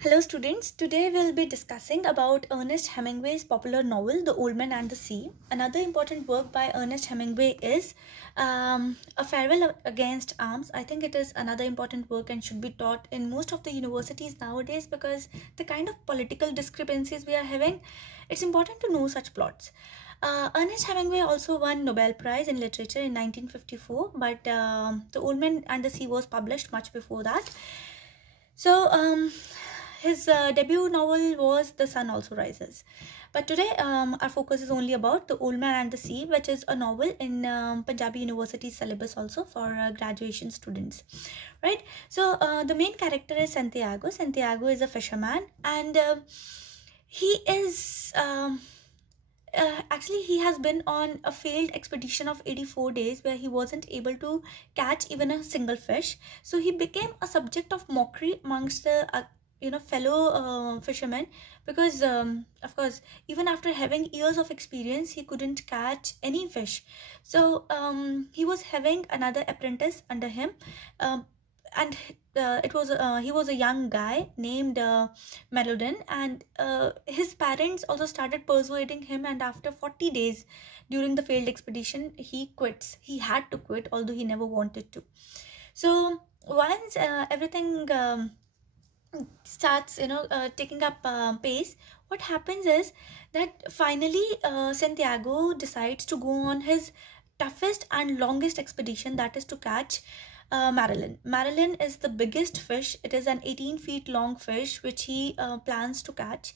Hello students, today we'll be discussing about Ernest Hemingway's popular novel The Old Man and the Sea. Another important work by Ernest Hemingway is A Farewell Against Arms. I think it is another important work and should be taught in most of the universities nowadays because the kind of political discrepancies we are having, it's important to know such plots. Ernest Hemingway also won Nobel Prize in Literature in 1954, but The Old Man and the Sea was published much before that. So his debut novel was The Sun Also Rises. But today our focus is only about The Old Man and the Sea, which is a novel in Punjabi University syllabus also for graduation students, right? So the main character is Santiago. Santiago is a fisherman, and he is actually he has been on a failed expedition of 84 days where he wasn't able to catch even a single fish. So he became a subject of mockery amongst the fellow fishermen, because of course, even after having years of experience, he couldn't catch any fish. So he was having another apprentice under him, and he was a young guy named Marilyn, and his parents also started persuading him, and after 40 days during the failed expedition, he quits. He had to quit, although he never wanted to. So once everything starts taking up pace, what happens is that finally Santiago decides to go on his toughest and longest expedition, that is to catch Marilyn. Marilyn is the biggest fish. It is an 18 feet long fish which he plans to catch.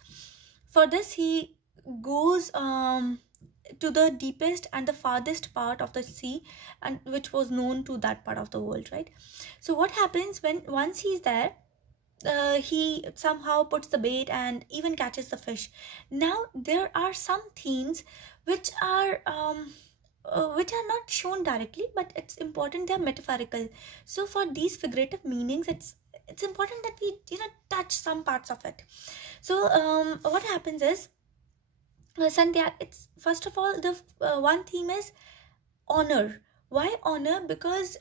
For this, he goes to the deepest and the farthest part of the sea, and which was known to that part of the world, right? So what happens once he's there, he somehow puts the bait and even catches the fish. Now there are some themes which are not shown directly, but it's important they are metaphorical. So for these figurative meanings, it's important that we touch some parts of it. So what happens is Santiago, it's first of all the one theme is honor. Why honor? Because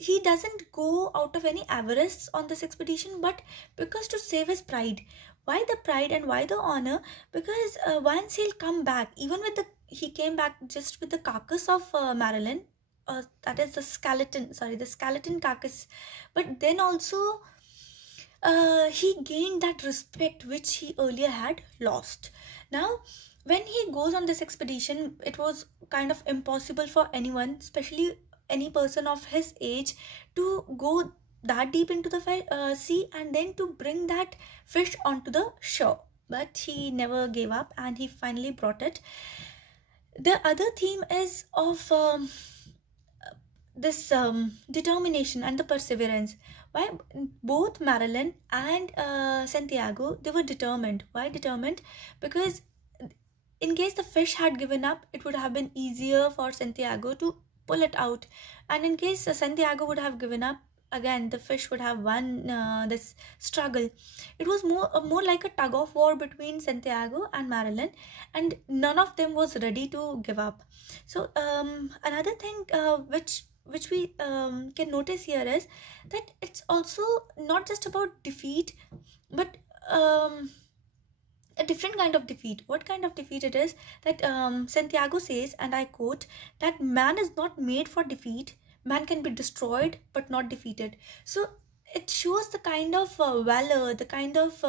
he doesn't go out of any avarice on this expedition, but because to save his pride. Why the pride and why the honor? Because once he'll come back, he came back just with the carcass of Marilyn, that is the skeleton carcass, but then also he gained that respect which he earlier had lost. Now when he goes on this expedition, it was kind of impossible for anyone, especially any person of his age, to go that deep into the sea and then to bring that fish onto the shore. But he never gave up and he finally brought it. The other theme is of this determination and the perseverance. Why both Marilyn and Santiago, they were determined. Why determined? Because in case the fish had given up, it would have been easier for Santiago to pull it out, and in case Santiago would have given up, again the fish would have won this struggle. It was more like a tug of war between Santiago and Marilyn, and none of them was ready to give up. So another thing which we can notice here is that it's also not just about defeat, but a different kind of defeat. What kind of defeat it is? That Santiago says, and I quote, that man is not made for defeat. Man can be destroyed but not defeated. So it shows the kind of valor, the kind of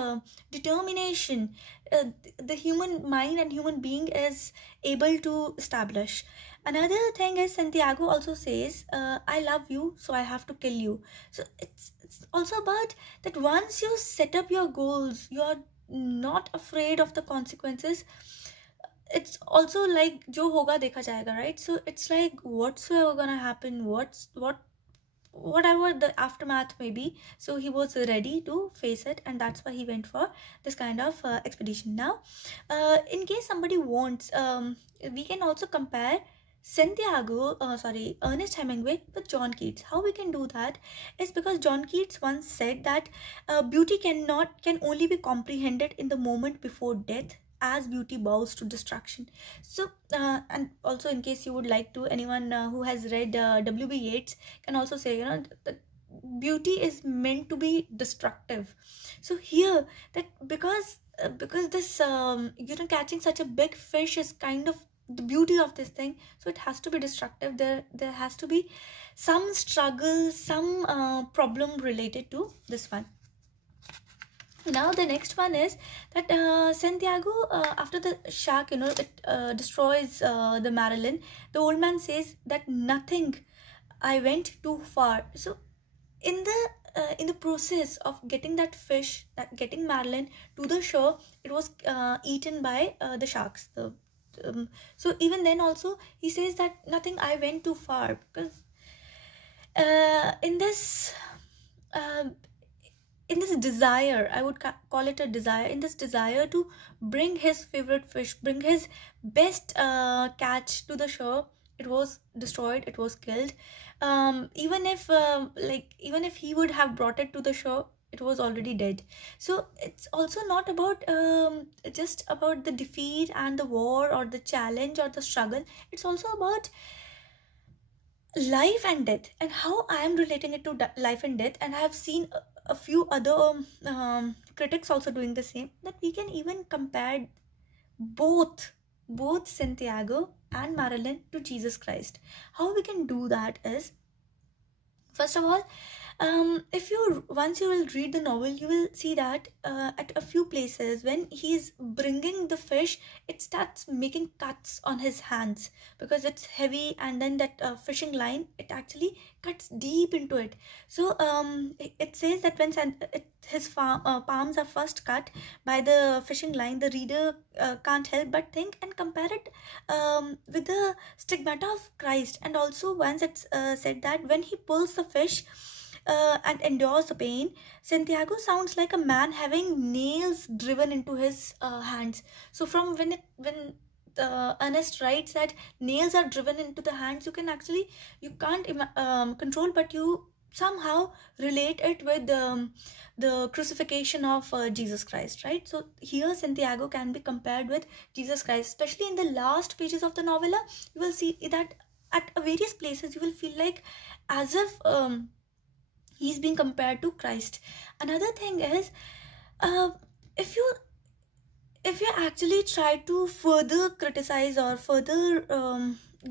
determination the human mind and human being is able to establish. Another thing is Santiago also says, I love you, so I have to kill you. So it's also about that once you set up your goals, you are not afraid of the consequences. It's also like jo hoga dekha jayega, right? So it's like whatsoever gonna happen, whatever the aftermath may be, so he was ready to face it, and that's why he went for this kind of expedition. Now in case somebody wants, we can also compare Ernest Hemingway with John Keats. How we can do that is because John Keats once said that beauty can only be comprehended in the moment before death, as beauty bows to destruction. So and also, in case you would like to, anyone who has read W.B. Yeats can also say, beauty is meant to be destructive. So here, that because this catching such a big fish is kind of the beauty of this thing, so it has to be destructive. There has to be some struggle, some problem related to this one. Now the next one is that Santiago, after the shark, it destroys the Marilyn, the old man says that nothing, I went too far. So in the process of getting that fish, getting Marilyn to the shore, it was eaten by the sharks. So even then also he says that nothing, I went too far, because in this desire, I would call it a desire, in this desire to bring his favorite fish, bring his best catch to the shore, it was destroyed, it was killed. Even if he would have brought it to the shore, it was already dead. So it's also not about just about the defeat and the war or the challenge or the struggle. It's also about life and death, and how I am relating it to life and death. And I have seen a few other critics also doing the same, that we can even compare both Santiago and Marilyn to Jesus Christ. How we can do that is, first of all, once you will read the novel, you will see that at a few places when he's bringing the fish, it starts making cuts on his hands because it's heavy, and then that fishing line, it actually cuts deep into it. So it says that when his palms are first cut by the fishing line, the reader can't help but think and compare it with the stigmata of Christ. And also once it's said that when he pulls the fish and endures the pain, Santiago sounds like a man having nails driven into his hands. So from when Ernest writes that nails are driven into the hands, you can't control, but you somehow relate it with the crucifixion of Jesus Christ, right? So here Santiago can be compared with Jesus Christ, especially in the last pages of the novella. You will see that at various places you will feel like as if he's being compared to Christ. Another thing is, if you actually try to further criticize or further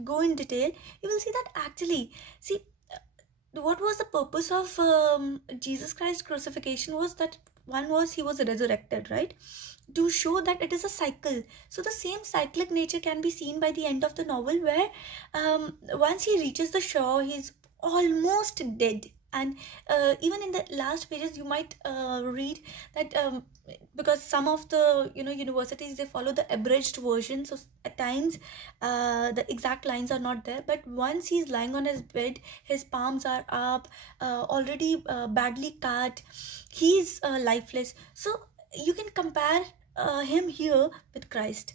go in detail, you will see that actually, what was the purpose of Jesus Christ's crucifixion was that one was he was resurrected, right? To show that it is a cycle. So the same cyclic nature can be seen by the end of the novel, where once he reaches the shore, he's almost dead. And even in the last pages you might read that because some of the universities, they follow the abridged version, so at times the exact lines are not there, but once he's lying on his bed, his palms are up, already badly cut, he's lifeless. So you can compare him here with Christ.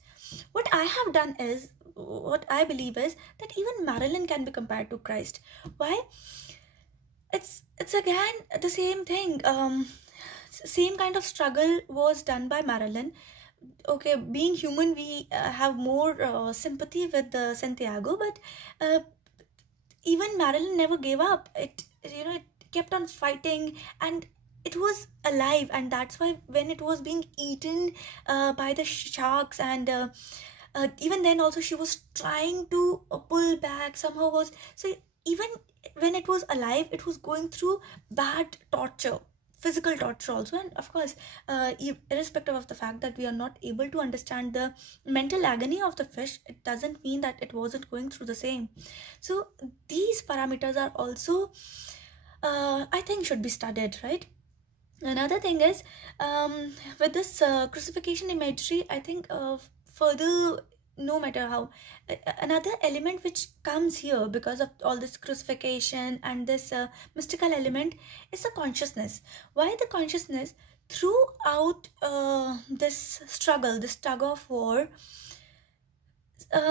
What I have done is, what I believe is that even Marilyn can be compared to Christ. Why? It's again the same thing. Same kind of struggle was done by Marilyn. Okay, being human, we have more sympathy with Santiago, but even Marilyn never gave up. It kept on fighting, and it was alive. And that's why when it was being eaten by the sharks, and even then also she was trying to pull back, somehow was, so even when it was alive, it was going through bad torture, physical torture also. And of course, irrespective of the fact that we are not able to understand the mental agony of the fish, it doesn't mean that it wasn't going through the same. So these parameters are also I think should be studied, right? Another thing is, with this crucifixion imagery, I think further, no matter how, another element which comes here because of all this crucifixion and this mystical element is the consciousness. Why the consciousness? Throughout this struggle, this tug of war,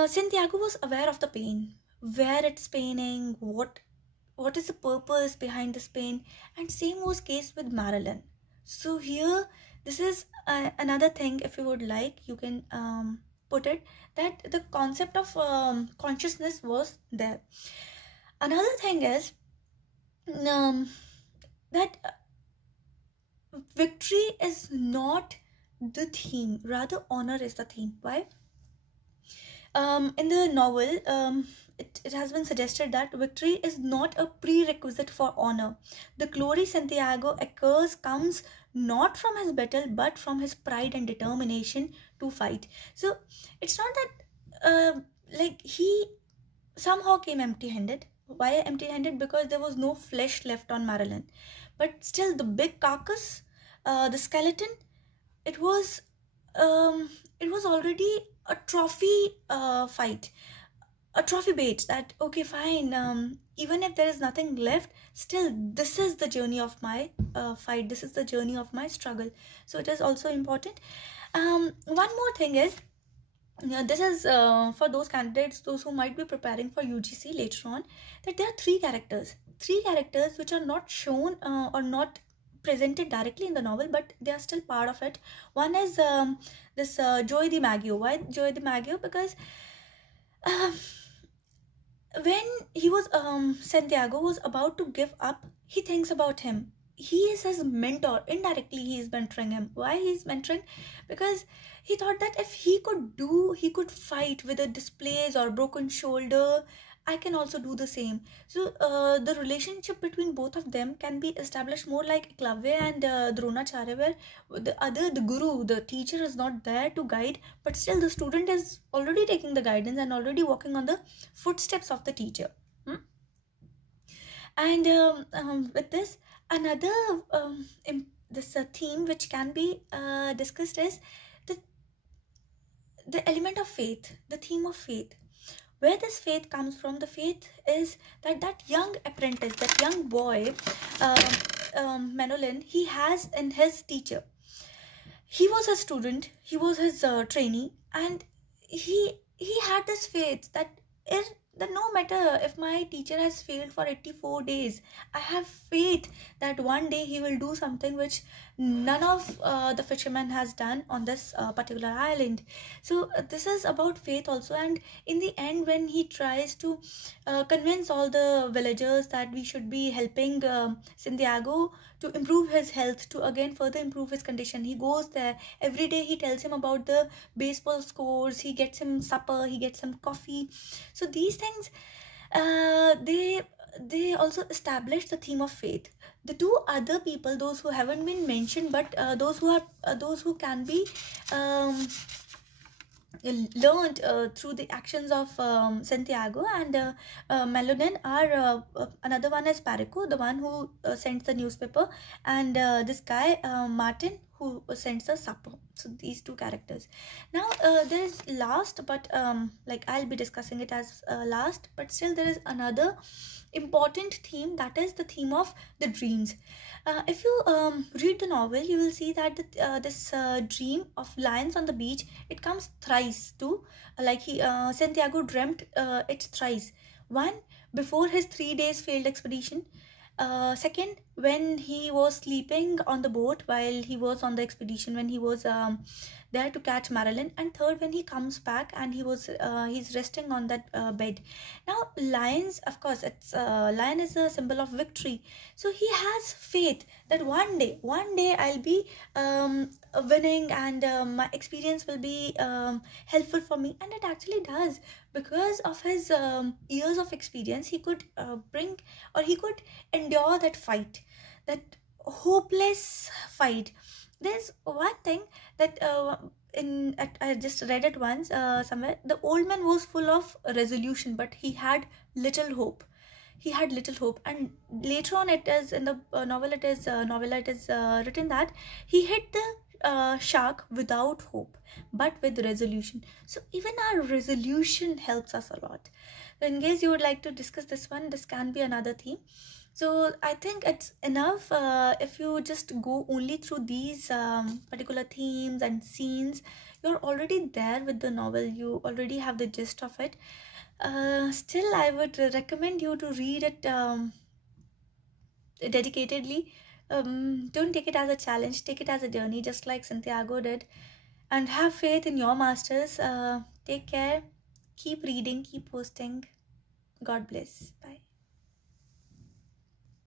Santiago was aware of the pain, where it's paining, what is the purpose behind this pain, and same was case with Marilyn. So here, this is another thing, if you would like, you can put it, that the concept of consciousness was there. Another thing is, that victory is not the theme, rather honor is the theme. Why? In the novel, it has been suggested that victory is not a prerequisite for honor. The glory Santiago occurs comes not from his battle but from his pride and determination to fight. So it's not that like he somehow came empty-handed. Why empty-handed? Because there was no flesh left on Marilyn, but still the big carcass, the skeleton, it was already a trophy fight, a trophy bait, that okay, fine, even if there is nothing left, still this is the journey of my fight, this is the journey of my struggle. So it is also important. One more thing is, this is for those candidates, those who might be preparing for UGC later on, that there are three characters which are not shown or not presented directly in the novel, but they are still part of it. One is this Joey DiMaggio. Why Joey DiMaggio? Because when he was Santiago was about to give up, he thinks about him. He is his mentor. Indirectly he is mentoring him. Why he is mentoring? Because he thought that if he could fight with a displaced or broken shoulder, I can also do the same. So the relationship between both of them can be established more like Eklavya and Dronacharya, where the guru, the teacher is not there to guide, but still the student is already taking the guidance and already walking on the footsteps of the teacher. And with this, another this theme which can be discussed is the element of faith, the theme of faith. Where this faith comes from, the faith is that young apprentice, that young boy, Manolin, he has in his teacher. He was a student, he was his trainee, and he had this faith that no matter if my teacher has failed for 84 days, I have faith that one day he will do something which none of the fishermen has done on this particular island. So this is about faith also. And in the end, when he tries to convince all the villagers that we should be helping Santiago to improve his health, to again further improve his condition, he goes there every day. He tells him about the baseball scores, he gets him supper, he gets him coffee. So these things, they also establish the theme of faith. The two other people, those who haven't been mentioned, but those who can be learned through the actions of Santiago and Melonin, are another one is Perico, the one who sends the newspaper, and this guy Martin, who sends the supper. So these two characters. Now there is last, but like I'll be discussing it as last, but still there is another important theme, that is the theme of the dreams. If you read the novel, you will see that this dream of lions on the beach, it comes thrice too. Like Santiago dreamt it thrice. One, before his 3 days failed expedition. Second, when he was sleeping on the boat while he was on the expedition, when he was there to catch Marilyn. And third, when he comes back and he's resting on that bed. Now lions, of course, lion is a symbol of victory, so he has faith that one day I'll be winning, and my experience will be helpful for me. And it actually does, because of his years of experience. He could bring, or he could endure that fight, that hopeless fight. There's one thing that I just read it once somewhere. The old man was full of resolution, but he had little hope. And later on, it is in the novella, it is written that he hit the shark without hope, but with resolution. So even our resolution helps us a lot. So in case you would like to discuss this one, this can be another theme. So I think it's enough if you just go only through these particular themes and scenes. You're already there with the novel, you already have the gist of it. Still, I would recommend you to read it dedicatedly. Don't take it as a challenge, take it as a journey, just like Santiago did. And have faith in your masters. Take care, keep reading, keep posting. God bless.